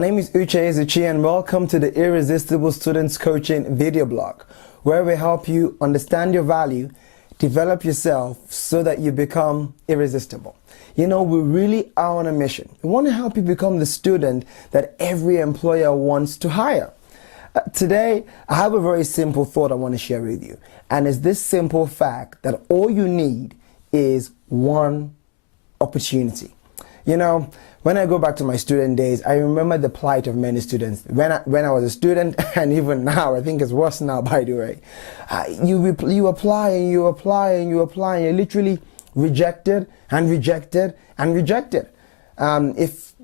name is Uche Ezuchi and welcome to the Irresistible Students Coaching video blog, where we help you understand your value, develop yourself so that you become irresistible. You know, we really are on a mission. We want to help you become the student that every employer wants to hire. Today, I have a very simple thought I want to share with you. And it's this simple fact that all you need is one opportunity. You know, when I go back to my student days, I remember the plight of many students. When I was a student, and even now, I think it's worse now, by the way. You apply and you apply and you apply and you're literally rejected and rejected and rejected. If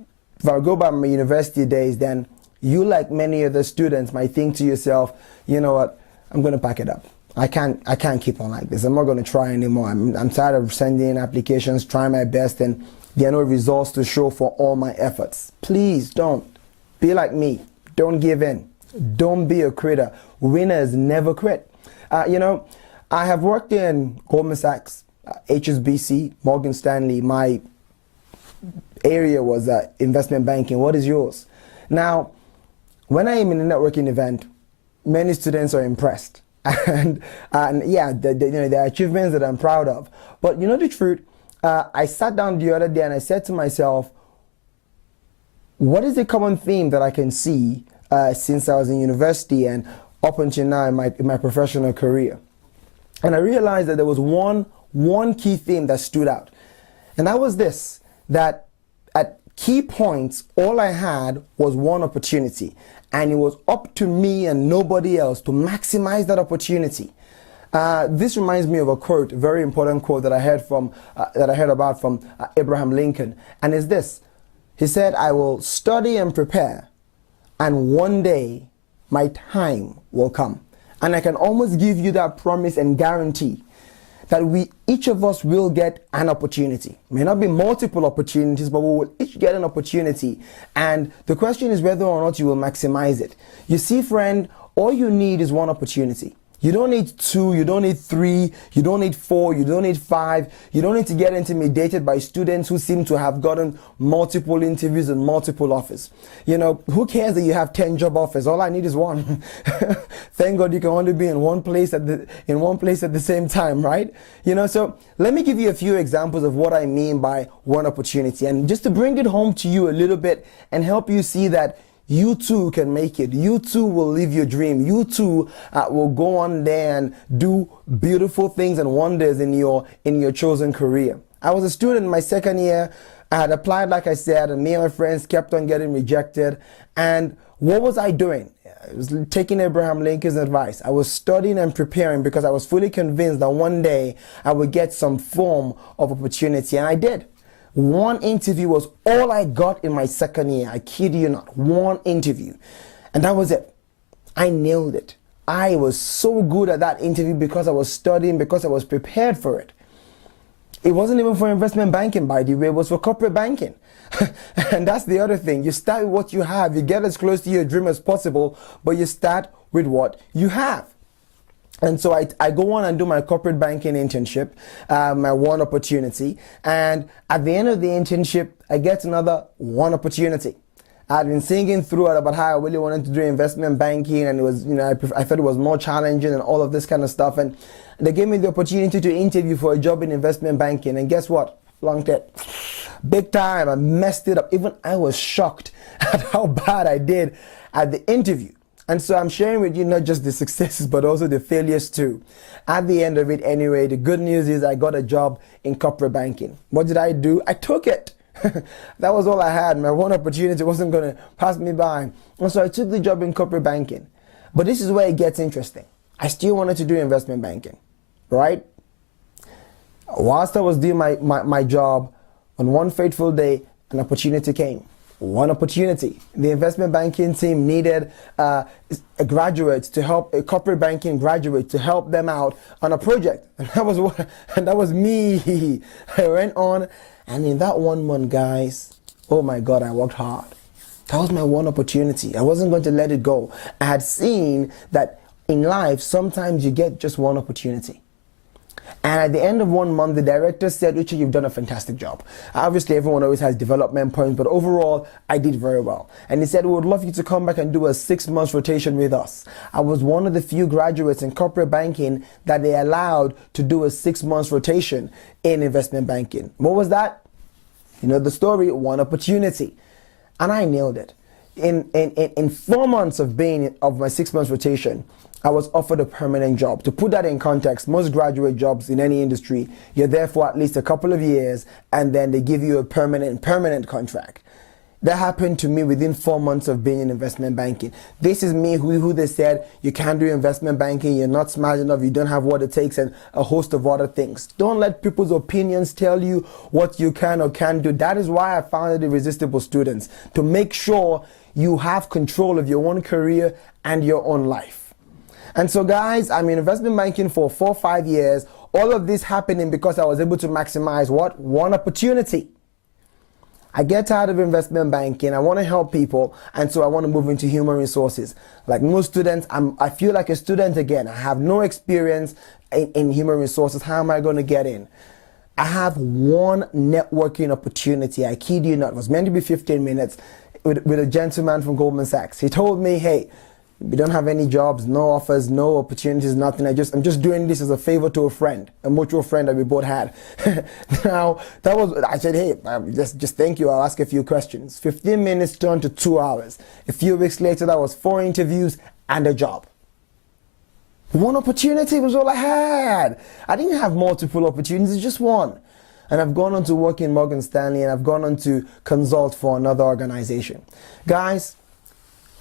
I go back to my university days, then you, like many other students, might think to yourself, you know what, I'm going to pack it up. I can't keep on like this. I'm not going to try anymore. I'm tired of sending in applications, trying my best, and there are no results to show for all my efforts. Please don't be like me. Don't give in. Don't be a quitter. Winners never quit. You know, I have worked in Goldman Sachs, HSBC, Morgan Stanley. My area was investment banking. What is yours? Now, when I am in a networking event, many students are impressed. And yeah, there are achievements that I'm proud of. But you know the truth? I sat down the other day and I said to myself, what is the common theme that I can see since I was in university and up until now in my professional career? And I realized that there was one key theme that stood out. And that was this, that at key points, all I had was one opportunity. And it was up to me and nobody else to maximize that opportunity. This reminds me of a quote, a very important quote that I heard about from Abraham Lincoln, and it's this. He said, "I will study and prepare, and one day my time will come." And I can almost give you that promise and guarantee that each of us will get an opportunity. It may not be multiple opportunities, but we will each get an opportunity. And the question is whether or not you will maximize it. You see, friend, all you need is one opportunity. You don't need 2, you don't need 3, you don't need 4, you don't need 5. You don't need to get intimidated by students who seem to have gotten multiple interviews and multiple offers. You know, who cares that you have 10 job offers? All I need is one. Thank God you can only be in one place at the same time, right? You know, so let me give you a few examples of what I mean by one opportunity, and just to bring it home to you a little bit and help you see that you too can make it. You too will live your dream. You too will go on there and do beautiful things and wonders in your chosen career. I was a student in my second year. I had applied, like I said, and me and my friends kept on getting rejected. And what was I doing? I was taking Abraham Lincoln's advice. I was studying and preparing because I was fully convinced that one day I would get some form of opportunity, and I did. One interview was all I got in my second year. I kid you not. One interview. And that was it. I nailed it. I was so good at that interview because I was studying, because I was prepared for it. It wasn't even for investment banking, by the way. It was for corporate banking. And that's the other thing. You start with what you have. You get as close to your dream as possible, but you start with what you have. And so I go on and do my corporate banking internship, my one opportunity. And at the end of the internship, I get another one opportunity. I'd been singing throughout about how I really wanted to do investment banking, and it was, you know, I thought it was more challenging and all of this kind of stuff. And they gave me the opportunity to interview for a job in investment banking. And guess what? Flunked it. Big time. I messed it up. Even I was shocked at how bad I did at the interview. And so I'm sharing with you not just the successes, but also the failures too. At the end of it anyway, the good news is I got a job in corporate banking. What did I do? I took it. That was all I had. My one opportunity wasn't going to pass me by. And so I took the job in corporate banking. But this is where it gets interesting. I still wanted to do investment banking, right? Whilst I was doing my job, on one fateful day, an opportunity came. One opportunity. The investment banking team needed a graduate to help, a corporate banking graduate to help them out on a project. And that was me. I went on, and in that 1 month, guys, oh my God, I worked hard. That was my one opportunity. I wasn't going to let it go. I had seen that in life, sometimes you get just one opportunity. And at the end of 1 month, the director said, Uche, you've done a fantastic job. Obviously, everyone always has development points, but overall, I did very well. And he said, we would love you to come back and do a 6-month rotation with us. I was one of the few graduates in corporate banking that they allowed to do a 6-month rotation in investment banking. What was that? You know the story, one opportunity. And I nailed it. In 4 months of my 6-month rotation, I was offered a permanent job. To put that in context, most graduate jobs in any industry, you're there for at least a couple of years and then they give you a permanent contract. That happened to me within 4 months of being in investment banking. This is me who they said, you can't do investment banking, you're not smart enough, you don't have what it takes, and a host of other things. Don't let people's opinions tell you what you can or can't do. That is why I founded Irresistible Students, to make sure you have control of your own career and your own life. And so guys, I'm in investment banking for 4 or 5 years. All of this happening because I was able to maximize what? One opportunity. I get tired of investment banking. I want to help people. And so I want to move into human resources. Like most students, I feel like a student again. I have no experience in human resources. How am I going to get in? I have one networking opportunity. I kid you not. It was meant to be 15 minutes with a gentleman from Goldman Sachs. He told me, hey, we don't have any jobs, no offers, no opportunities, nothing. I'm just doing this as a favor to a friend, a mutual friend that we both had. Now, I said, hey, just thank you. I'll ask a few questions. 15 minutes turned to 2 hours. A few weeks later, that was 4 interviews and a job. One opportunity was all I had. I didn't have multiple opportunities, just one. And I've gone on to work in Morgan Stanley, and I've gone on to consult for another organization. Guys,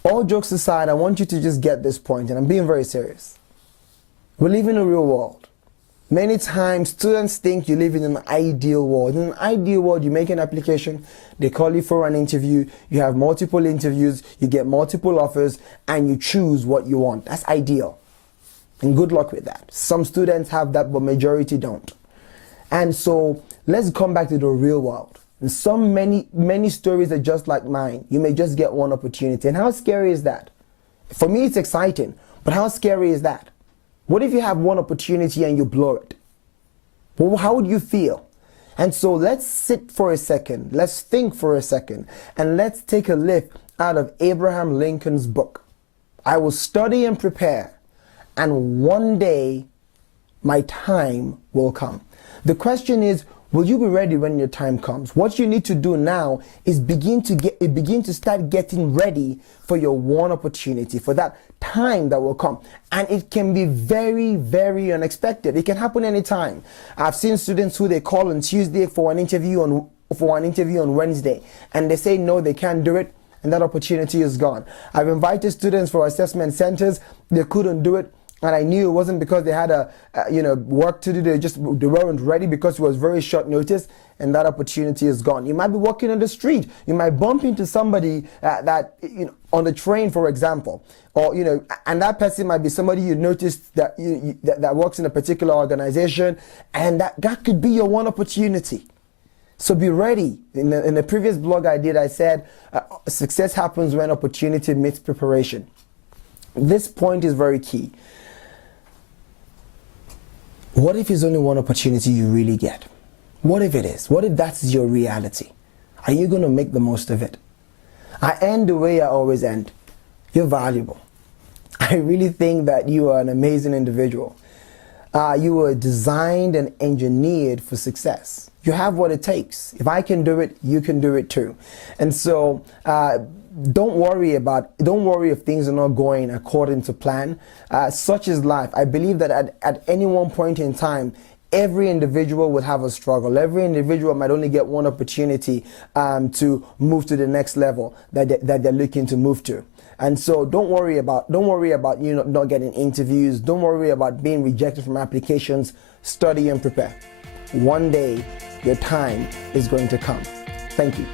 all jokes aside, I want you to just get this point, and I'm being very serious. We live in a real world. Many times, students think you live in an ideal world. In an ideal world, you make an application, they call you for an interview, you have multiple interviews, you get multiple offers, and you choose what you want. That's ideal. And good luck with that. Some students have that, but majority don't. And so, let's come back to the real world. And many stories are just like mine. You may just get one opportunity. And how scary is that? For me, it's exciting. But how scary is that? What if you have one opportunity and you blow it? Well, how would you feel? And so let's sit for a second. Let's think for a second. And let's take a lift out of Abraham Lincoln's book. I will study and prepare. And one day, my time will come. The question is, will you be ready when your time comes? What you need to do now is begin to start getting ready for your one opportunity, for that time that will come. And it can be very, very unexpected. It can happen anytime. I've seen students who they call on Tuesday for an interview on Wednesday, and they say no, they can't do it, and that opportunity is gone. I've invited students for assessment centers, they couldn't do it. And I knew it wasn't because they had work to do. They weren't ready because it was very short notice, and that opportunity is gone. You might be walking on the street. You might bump into somebody on the train, for example, or and that person might be somebody you noticed that that works in a particular organization, and that could be your one opportunity. So be ready. In the previous blog I did, I said success happens when opportunity meets preparation. This point is very key. What if it's only one opportunity you really get? What if it is? What if that's your reality? Are you going to make the most of it? I end the way I always end. You're valuable. I really think that you are an amazing individual. You were designed and engineered for success. You have what it takes. If I can do it, you can do it too. And so don't worry if things are not going according to plan. Such is life. I believe that at any one point in time, every individual will have a struggle. Every individual might only get one opportunity to move to the next level that they're looking to move to. And so don't worry about not getting interviews. Don't worry about being rejected from applications. Study and prepare. One day your time is going to come. Thank you.